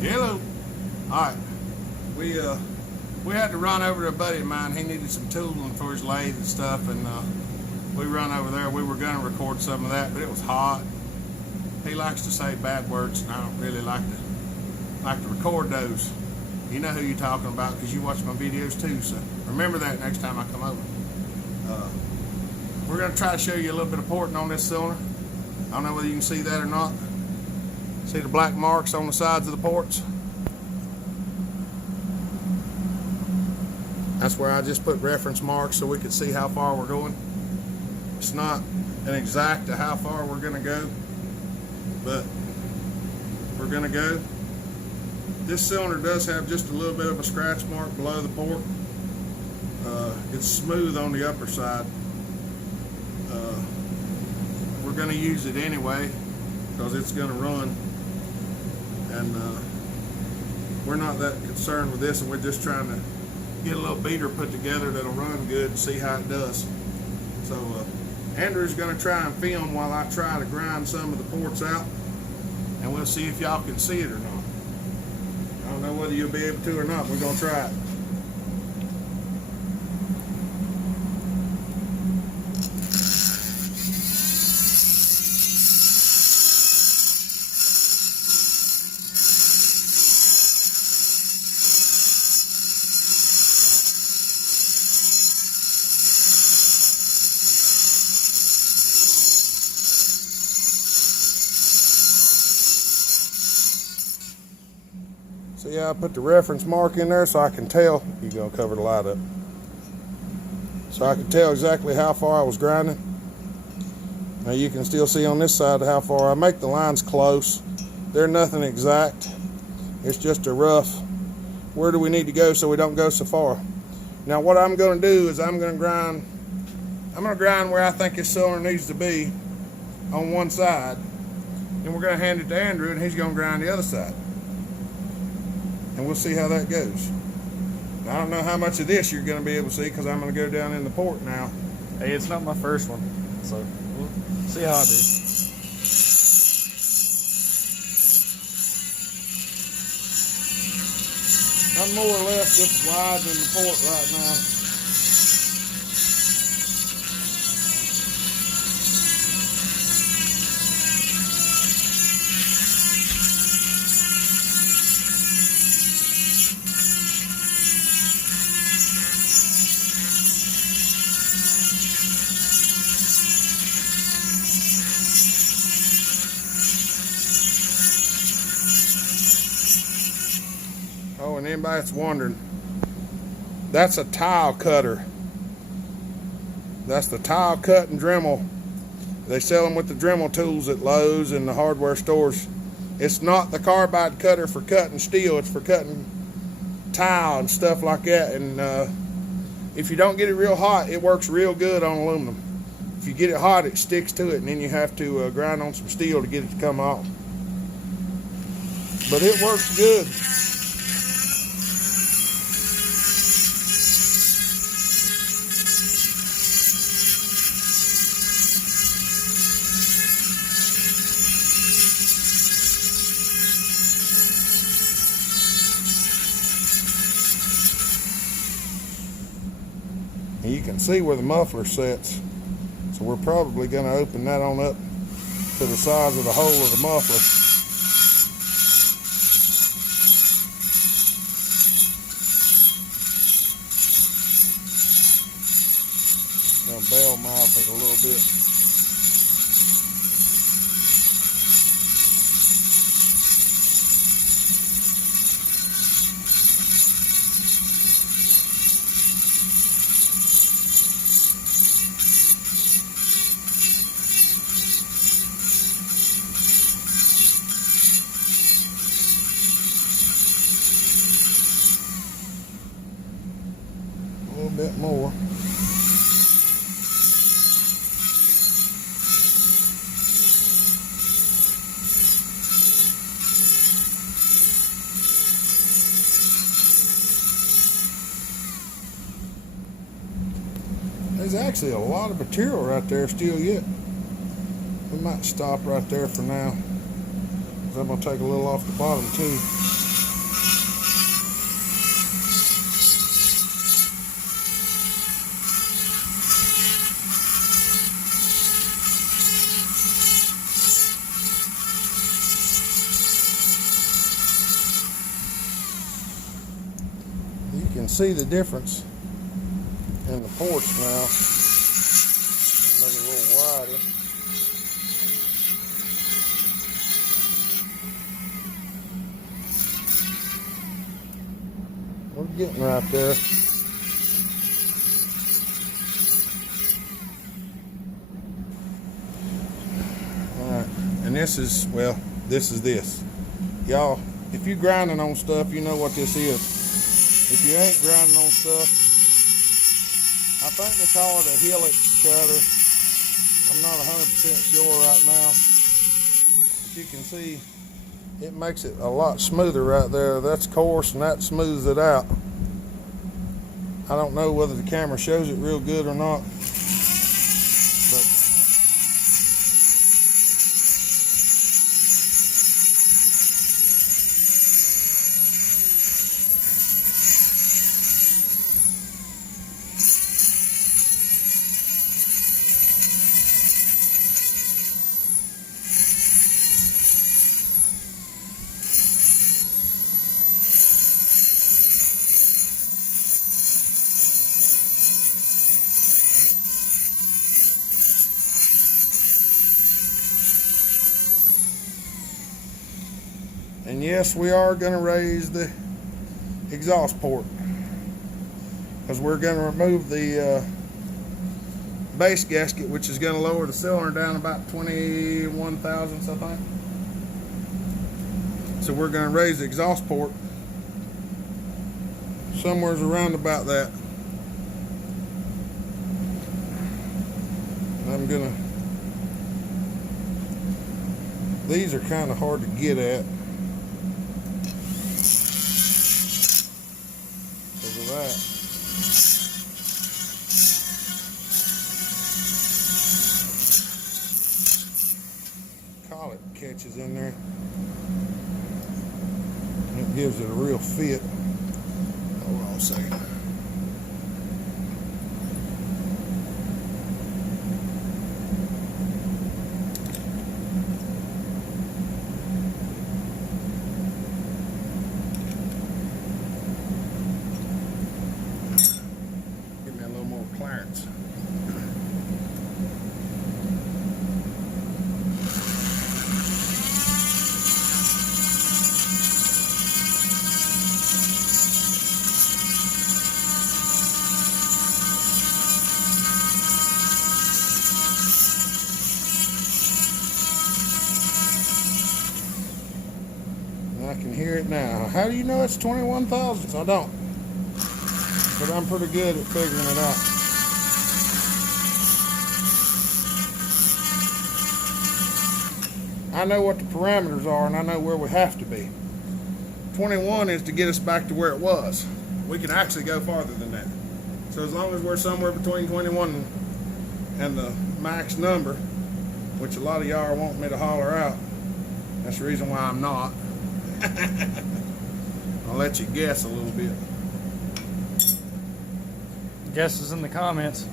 Hello. All right. We had to run over to a buddy of mine. He needed some tooling for his lathe and stuff, and we run over there. We were gonna record some of that, but it was hot. He likes to say bad words, and I don't really like to record those. You know who you're talking about because you watch my videos too. So remember that next time I come over. We're gonna try to show you a little bit of porting on this cylinder. I don't know whether you can see that or not. See the black marks on the sides of the ports? That's where I just put reference marks so we could see how far we're going. It's not an exact of how far we're gonna go, but we're gonna go. This cylinder does have just a little bit of a scratch mark below the port. It's smooth on the upper side. We're gonna use it anyway because it's gonna run. And we're not that concerned with this, and we're just trying to get a little beater put together that'll run good and see how it does. So Andrew's going to try and film while I try to grind some of the ports out, and we'll see if y'all can see it or not. I don't know whether you'll be able to or not. We're going to try it. So yeah, I put the reference mark in there so I can tell. You're gonna cover the light up. So I can tell exactly how far I was grinding. Now you can still see on this side how far I make the lines close. They're nothing exact. It's just a rough, where do we need to go so we don't go so far. Now what I'm gonna do is I'm gonna grind where I think this cylinder needs to be on one side. Then we're gonna hand it to Andrew and he's gonna grind the other side. And we'll see how that goes. I don't know how much of this you're going to be able to see because I'm going to go down in the port now. Hey, it's not my first one, so we'll see how I do. I'm more or less just widening the port right now. Oh, and anybody that's wondering, that's a tile cutter. That's the tile cut and Dremel. They sell them with the Dremel tools at Lowe's and the hardware stores. It's not the carbide cutter for cutting steel. It's for cutting tile and stuff like that. And if you don't get it real hot, it works real good on aluminum. If you get it hot, it sticks to it, and then you have to grind on some steel to get it to come off. But it works good. And you can see where the muffler sits, so we're probably going to open that on up to the size of the hole of the muffler. Gonna bell mouth it a little bit. A little bit more. There's actually a lot of material right there still yet. We might stop right there for now, because I'm going to take a little off the bottom too. can see the difference in the ports now. Make it a little wider. We're getting right there. Alright, and this is this. Y'all, if you're grinding on stuff, you know what this is. If you ain't grinding on stuff, I think they call it a helix cutter. I'm not 100% sure right now. But you can see it makes it a lot smoother right there. That's coarse and that smooths it out. I don't know whether the camera shows it real good or not. But and yes, we are going to raise the exhaust port because we're going to remove the base gasket, which is going to lower the cylinder down about 21 thousandths, I think. So we're going to raise the exhaust port somewhere around about that. And I'm going to, these are kind of hard to get at. That. Collet catches in there. It gives it a real fit. Hold on a second. Clearance. I can hear it now. How do you know it's 21 thousandths? I don't. But I'm pretty good at figuring it out. I know what the parameters are and I know where we have to be. 21 is to get us back to where it was. We can actually go farther than that. So as long as we're somewhere between 21 and the max number, which a lot of y'all are wanting me to holler out, that's the reason why I'm not. I'll let you guess a little bit. Guesses in the comments.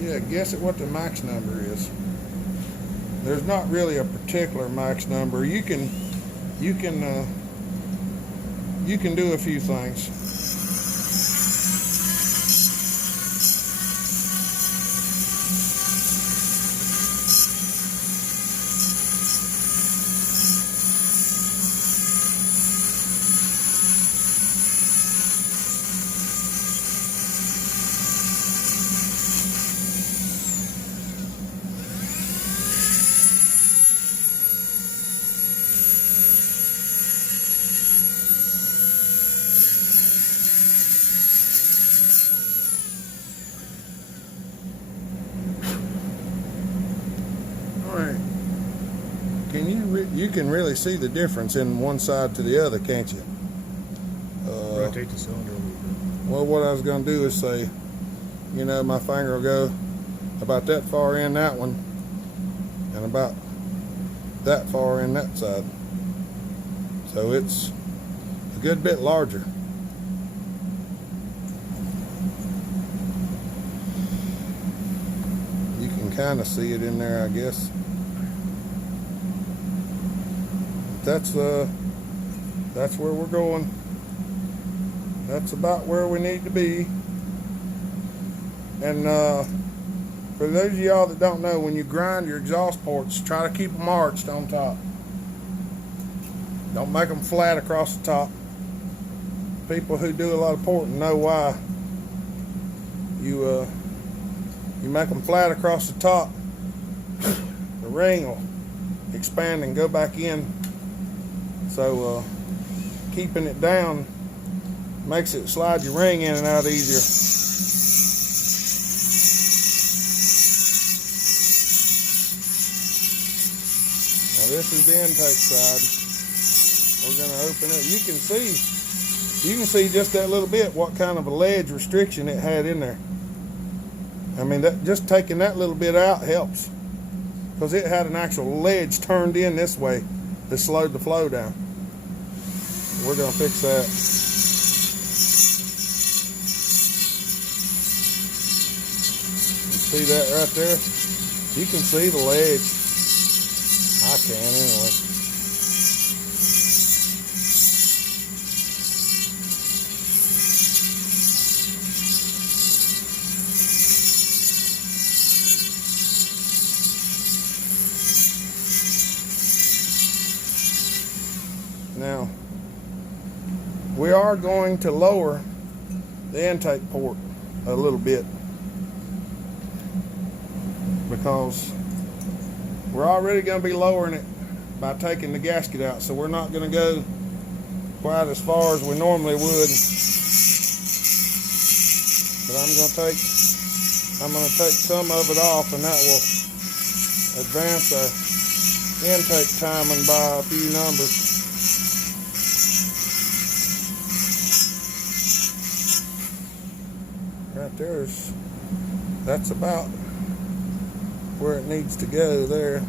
Yeah, guess at what the max number is. There's not really a particular max number. You can do a few things. You can really see the difference in one side to the other, can't you? Rotate the cylinder a little bit. Well, what I was going to do is say, you know, my finger will go about that far in that one and about that far in that side. So it's a good bit larger. You can kind of see it in there, I guess. That's where we're going. That's about where we need to be. And for those of y'all that don't know, when you grind your exhaust ports, try to keep them arched on top. Don't make them flat across the top. People who do a lot of porting know why. You make them flat across the top, the ring will expand and go back in. So keeping it down makes it slide your ring in and out easier. Now this is the intake side. We're going to open it. You can see just that little bit what kind of a ledge restriction it had in there. I mean, that just taking that little bit out helps, because it had an actual ledge turned in this way that slowed the flow down. We're going to fix that. You see that right there? You can see the ledge. I can anyway. Now, we are going to lower the intake port a little bit, because we're already going to be lowering it by taking the gasket out, so we're not going to go quite as far as we normally would. But I'm going to take some of it off, and that will advance our intake timing by a few numbers. Right that's about where it needs to go there.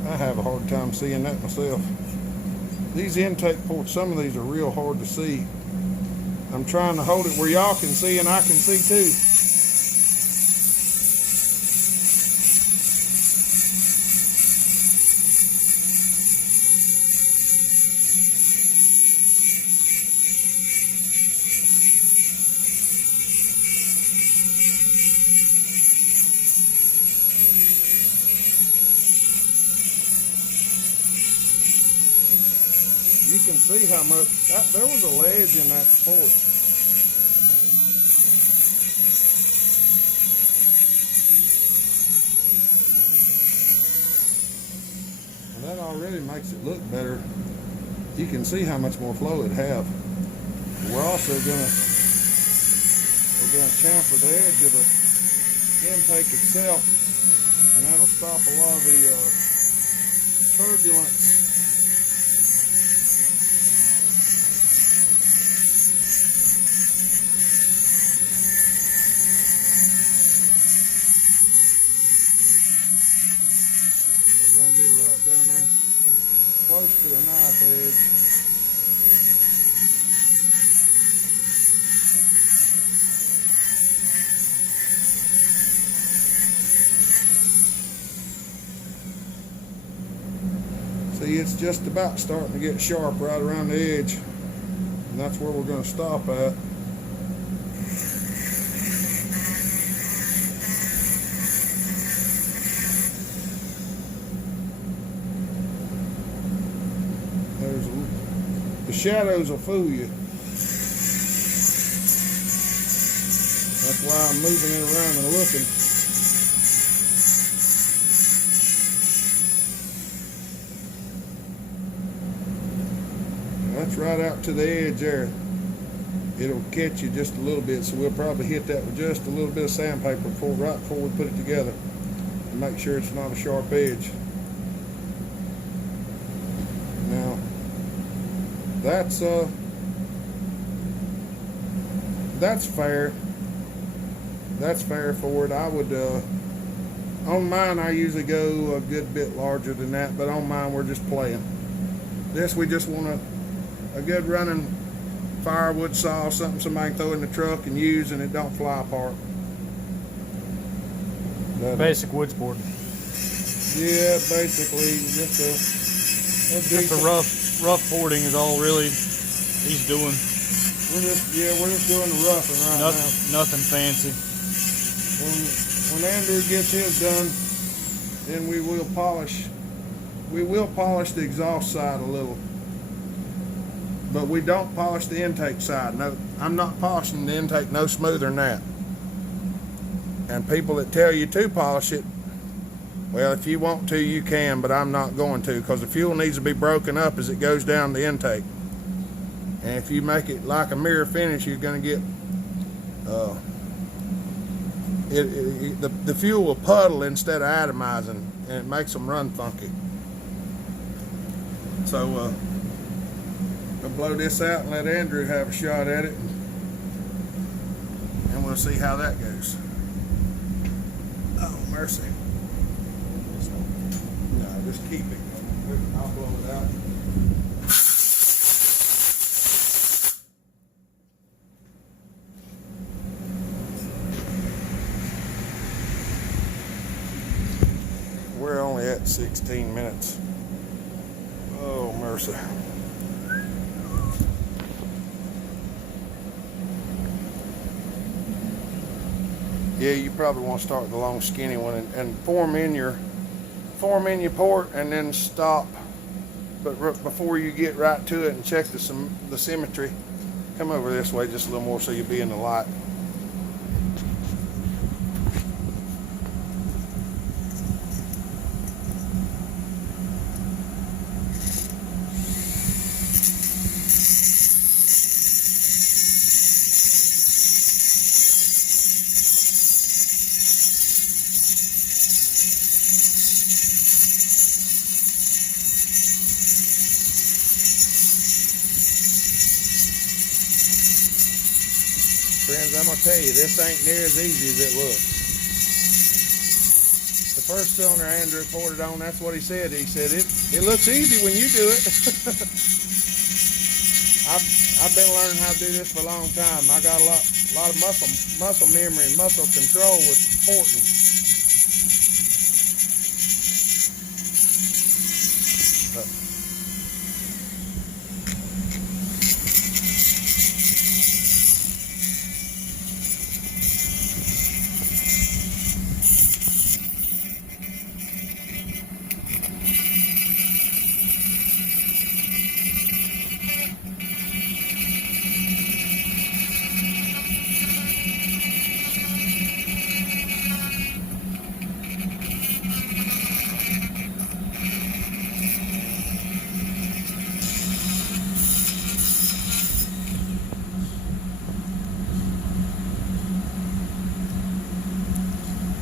I have a hard time seeing that myself. These intake ports, some of these are real hard to see. I'm trying to hold it where y'all can see and I can see too. You can see how much, there was a ledge in that port. And that already makes it look better. You can see how much more flow it'd have. We're also gonna chamfer the edge of the intake itself, and that'll stop a lot of the turbulence. Get it right down there, close to the knife edge. See, it's just about starting to get sharp right around the edge, and that's where we're going to stop at. The shadows will fool you. That's why I'm moving it around and looking. And that's right out to the edge there. It'll catch you just a little bit, so we'll probably hit that with just a little bit of sandpaper right before we put it together, to make sure it's not a sharp edge. Now, that's fair. that's fair for it. I would, on mine I usually go a good bit larger than that, but on mine we're just playing. This we just want a good running firewood saw, something somebody can throw in the truck and use and it don't fly apart. Basic wood sporting. Yeah, basically just Just a rough boarding is all really he's doing. We're just doing the roughing right now. Nothing fancy. When Andrew gets his done, then we will polish. We will polish the exhaust side a little, but we don't polish the intake side. No, I'm not polishing the intake no smoother than that. And people that tell you to polish it, well, if you want to, you can, but I'm not going to, because the fuel needs to be broken up as it goes down the intake. And if you make it like a mirror finish, you're going to get the fuel will puddle instead of atomizing, and it makes them run funky. So I'll blow this out and let Andrew have a shot at it, and we'll see how that goes. Oh, mercy. No, just keep it. I'll blow it out. We're only at 16 minutes. Oh, mercy. Yeah, you probably want to start with the long skinny one and form in your port and then stop. But before you get right to it and check the symmetry, come over this way just a little more so you'll be in the light. Friends, I'm going to tell you, this ain't near as easy as it looks. The first cylinder Andrew poured it on, that's what he said. He said, it looks easy when you do it. I've been learning how to do this for a long time. I got a lot of muscle memory and muscle control with porting.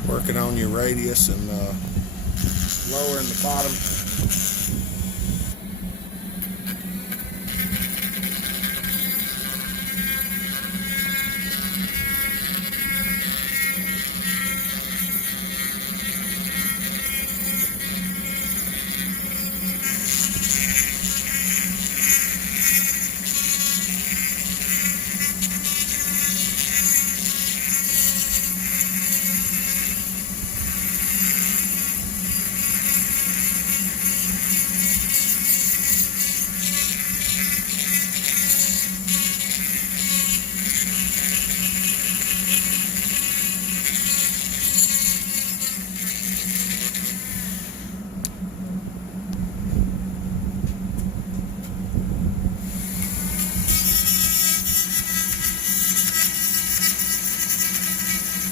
Working on your radius and lowering the bottom.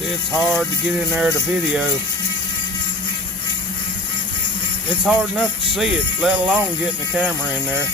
It's hard to get in there to video. It's hard enough to see it, let alone getting the camera in there.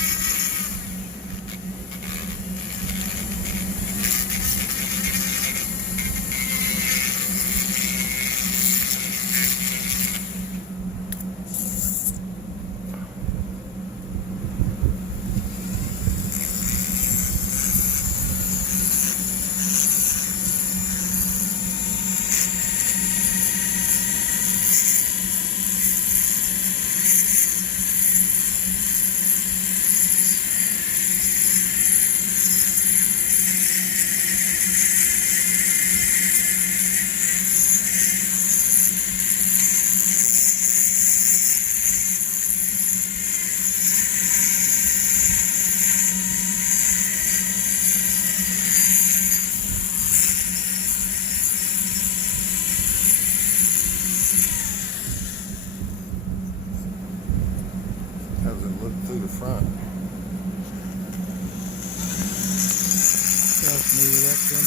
Maybe that's them.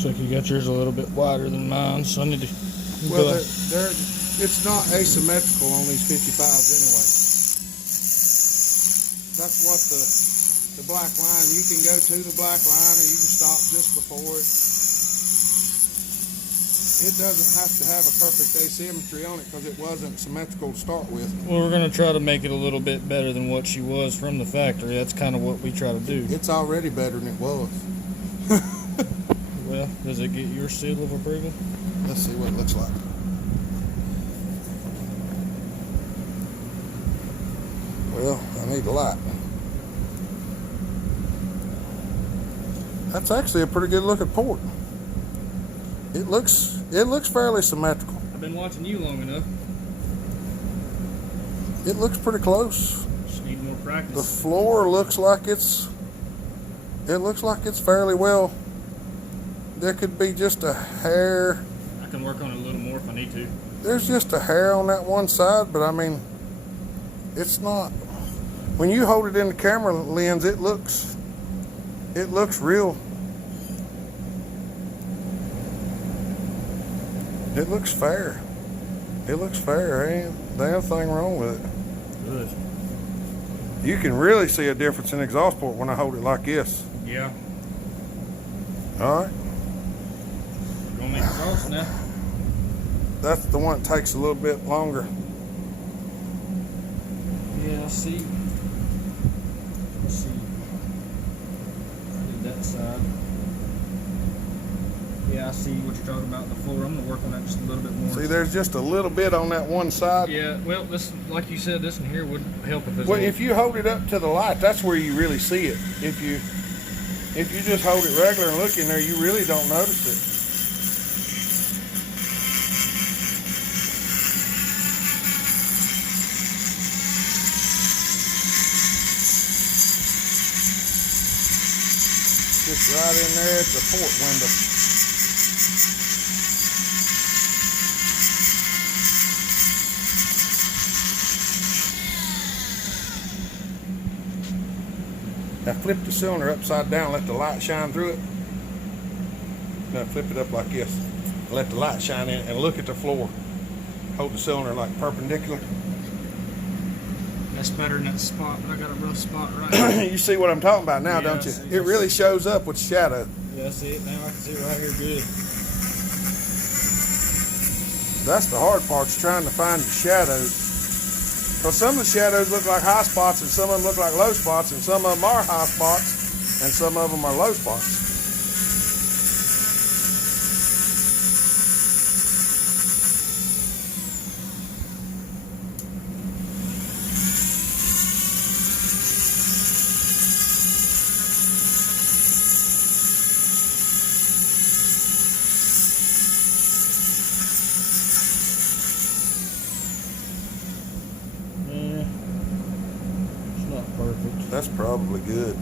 Looks like you got yours a little bit wider than mine, so I need to. Well, it's not asymmetrical on these 55s anyway. That's what the black line, you can go to the black line or you can stop just before it. It doesn't have to have a perfect asymmetry on it because it wasn't symmetrical to start with. Well, we're going to try to make it a little bit better than what she was from the factory. That's kind of what we try to do. It's already better than it was. Well, does it get your seal of approval? Let's see what it looks like. Well, I need a light. That's actually a pretty good looking port. It looks fairly symmetrical. I've been watching you long enough. It looks pretty close. Just need more practice. The floor looks like it's fairly well. There could be just a hair. I can work on it a little more if I need to. There's just a hair on that one side, but I mean, it's not. When you hold it in the camera lens, it looks real. It looks fair. It looks fair. Ain't a damn thing wrong with it. Good. You can really see a difference in exhaust port when I hold it like this. Yeah. All right. We're gonna make exhaust now. That's the one that takes a little bit longer. Yeah, I see. Let's see. I did that side. Yeah, I see what you're talking about in the floor. I'm gonna work on that just a little bit more. See, there's just a little bit on that one side. Yeah, well, this, like you said, this one here would help if it's. Well, if you hold it up to the light, that's where you really see it. If you just hold it regular and look in there, you really don't notice it. Just right in there at the port window. Now flip the cylinder upside down, let the light shine through it. Now flip it up like this. Let the light shine in and look at the floor. Hold the cylinder like perpendicular. That's better than that spot, but I got a rough spot right now. You see what I'm talking about now, Yeah, don't you? I see. It really shows up with shadow. Yeah, I see it now. I can see it right here good. That's the hard part, is trying to find the shadows. Because some of the shadows look like high spots and some of them look like low spots, and some of them are high spots and some of them are low spots. Perfect. That's probably good.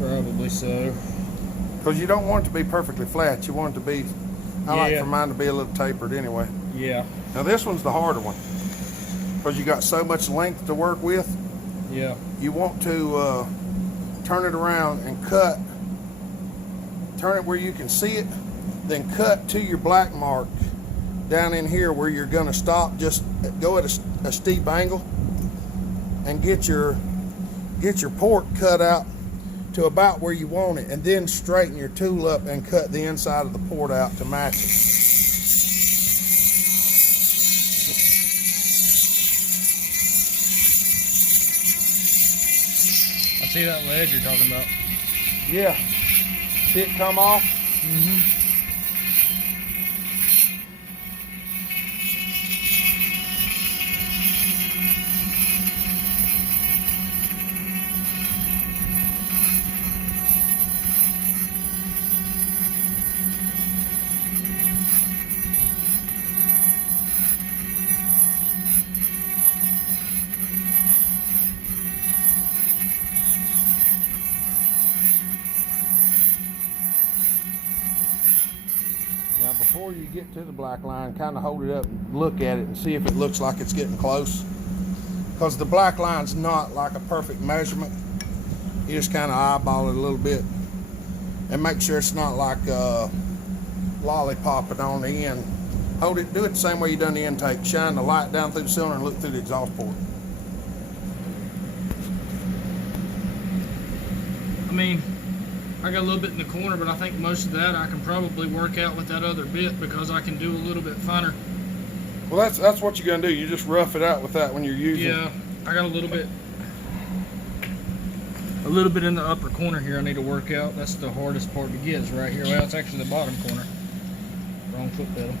Probably so. Because you don't want it to be perfectly flat. You want it to be, I like Yeah. for mine to be a little tapered anyway. Yeah. Now this one's the harder one. Because you got so much length to work with. Yeah. You want to turn it around and cut. Turn it where you can see it. Then cut to your black mark down in here where you're going to stop. Just go at a steep angle and get your port cut out to about where you want it, and then straighten your tool up and cut the inside of the port out to match it. I see that ledge you're talking about. Yeah. See it come off? Mm-hmm. before you get to the black line, kind of hold it up and look at it and see if it looks like it's getting close. Because the black line's not like a perfect measurement. You just kind of eyeball it a little bit and make sure it's not like lollipopping on the end. Hold it, do it the same way you done the intake. Shine the light down through the cylinder and look through the exhaust port. I mean, I got a little bit in the corner, but I think most of that I can probably work out with that other bit because I can do a little bit finer. Well, that's what you're gonna do. You just rough it out with that when you're using. Yeah, I got a little bit in the upper corner here I need to work out. That's the hardest part to get is right here. Well, it's actually the bottom corner. Wrong foot pedal.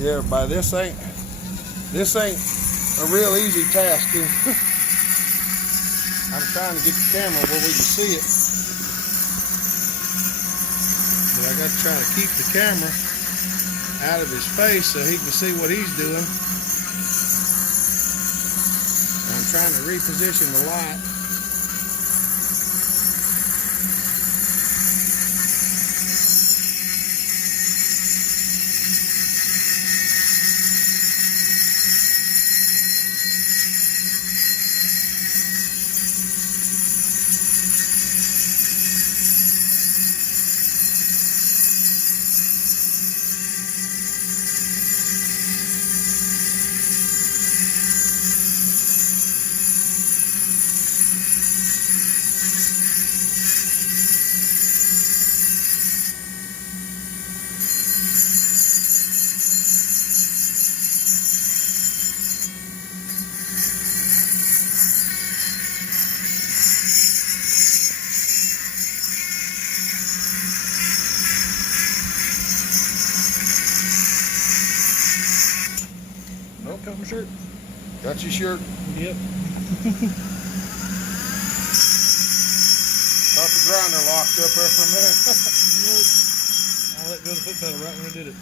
Yeah, everybody, this ain't a real easy task here. I'm trying to get the camera where we can see it, but I got to try to keep the camera out of his face so he can see what he's doing. I'm trying to reposition the light. Oh, cut my shirt. Got your shirt? Yep. Thought the grinder locked up there for a minute. Nope. I let go of the foot pedal right when I did it.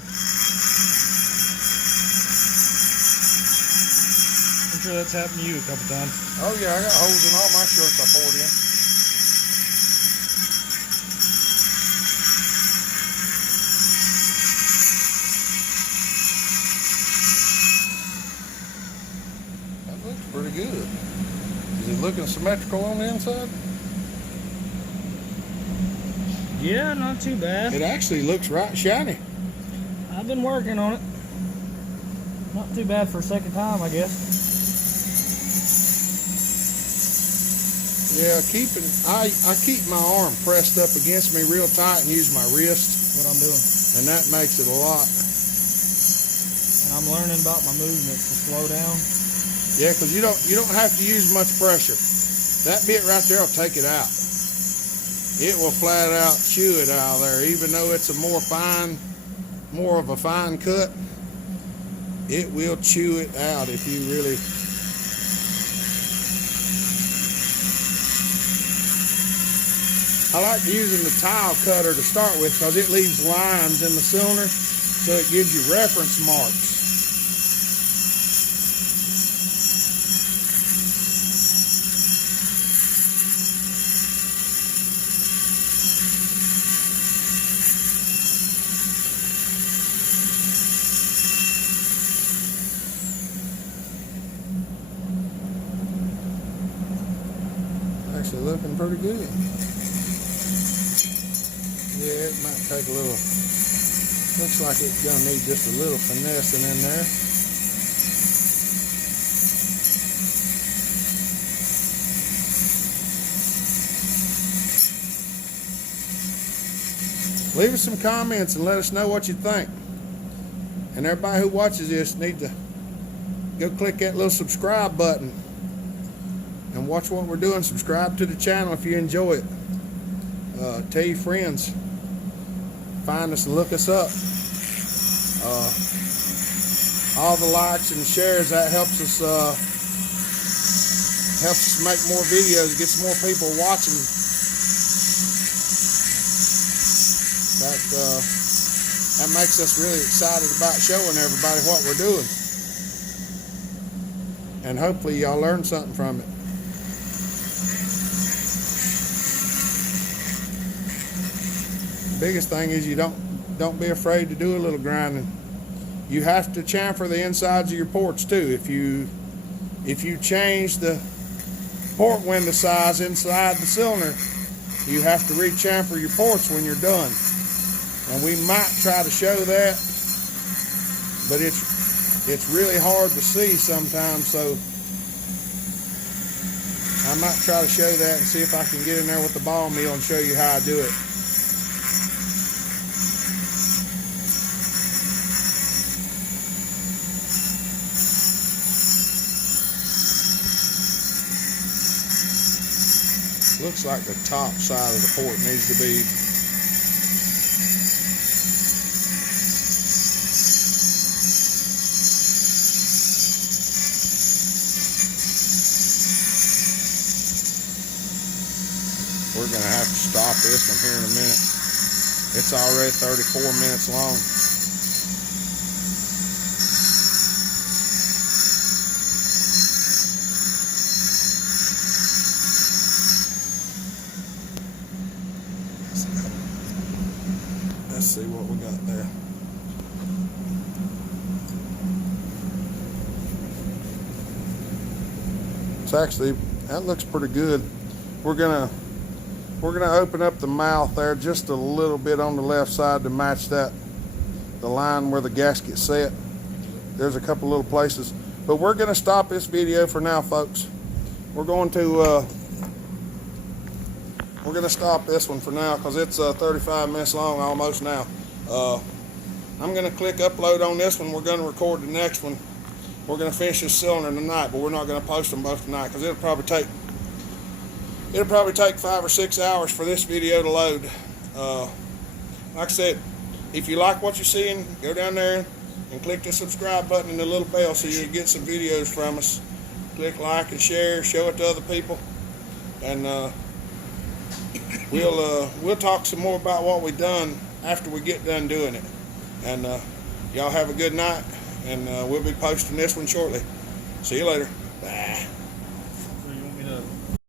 I'm sure that's happened to you a couple times. Oh yeah, I got holes in all my shirts I poured in. That looks pretty good. Is it looking symmetrical on the inside? Yeah, not too bad. It actually looks right shiny. I've been working on it. Not too bad for a second time, I guess. Yeah, I keep my arm pressed up against me real tight and use my wrist. What I'm doing. And that makes it a lot. And I'm learning about my movements to slow down. Yeah, because you don't have to use much pressure. That bit right there will take it out. It will flat out chew it out of there, even though it's more of a fine cut. It will chew it out if you really. I like using the tile cutter to start with because it leaves lines in the cylinder, so it gives you reference marks. looking pretty good. Yeah, it might take a little, looks like it's gonna need just a little finessing in there. Leave us some comments and let us know what you think. And everybody who watches this need to go click that little subscribe button and watch what we're doing. Subscribe to the channel if you enjoy it. Tell your friends. Find us and look us up. All the likes and shares, that helps us make more videos, get some more people watching. That makes us really excited about showing everybody what we're doing. And hopefully y'all learn something from it. The biggest thing is you don't be afraid to do a little grinding. You have to chamfer the insides of your ports too. If you change the port window size inside the cylinder, you have to re-chamfer your ports when you're done. And we might try to show that, but it's really hard to see sometimes, so I might try to show that and see if I can get in there with the ball mill and show you how I do it. Looks like the top side of the port needs to be We're going to have to stop this one here in a minute. It's already 34 minutes long. Let's see what we got there. It's actually, that looks pretty good. We're gonna open up the mouth there just a little bit on the left side to match the line where the gasket set. There's a couple little places, but we're gonna stop this video for now, folks. We're gonna stop this one for now because it's 35 minutes long almost now. I'm gonna click upload on this one. We're gonna record the next one. We're gonna finish this cylinder tonight, but we're not gonna post them both tonight because it'll probably take 5 or 6 hours for this video to load. Like I said, if you like what you're seeing, go down there and click the subscribe button and the little bell so you get some videos from us. Click like and share, show it to other people, and we'll talk some more about what we've done after we get done doing it. And y'all have a good night, and we'll be posting this one shortly. See you later. Bye.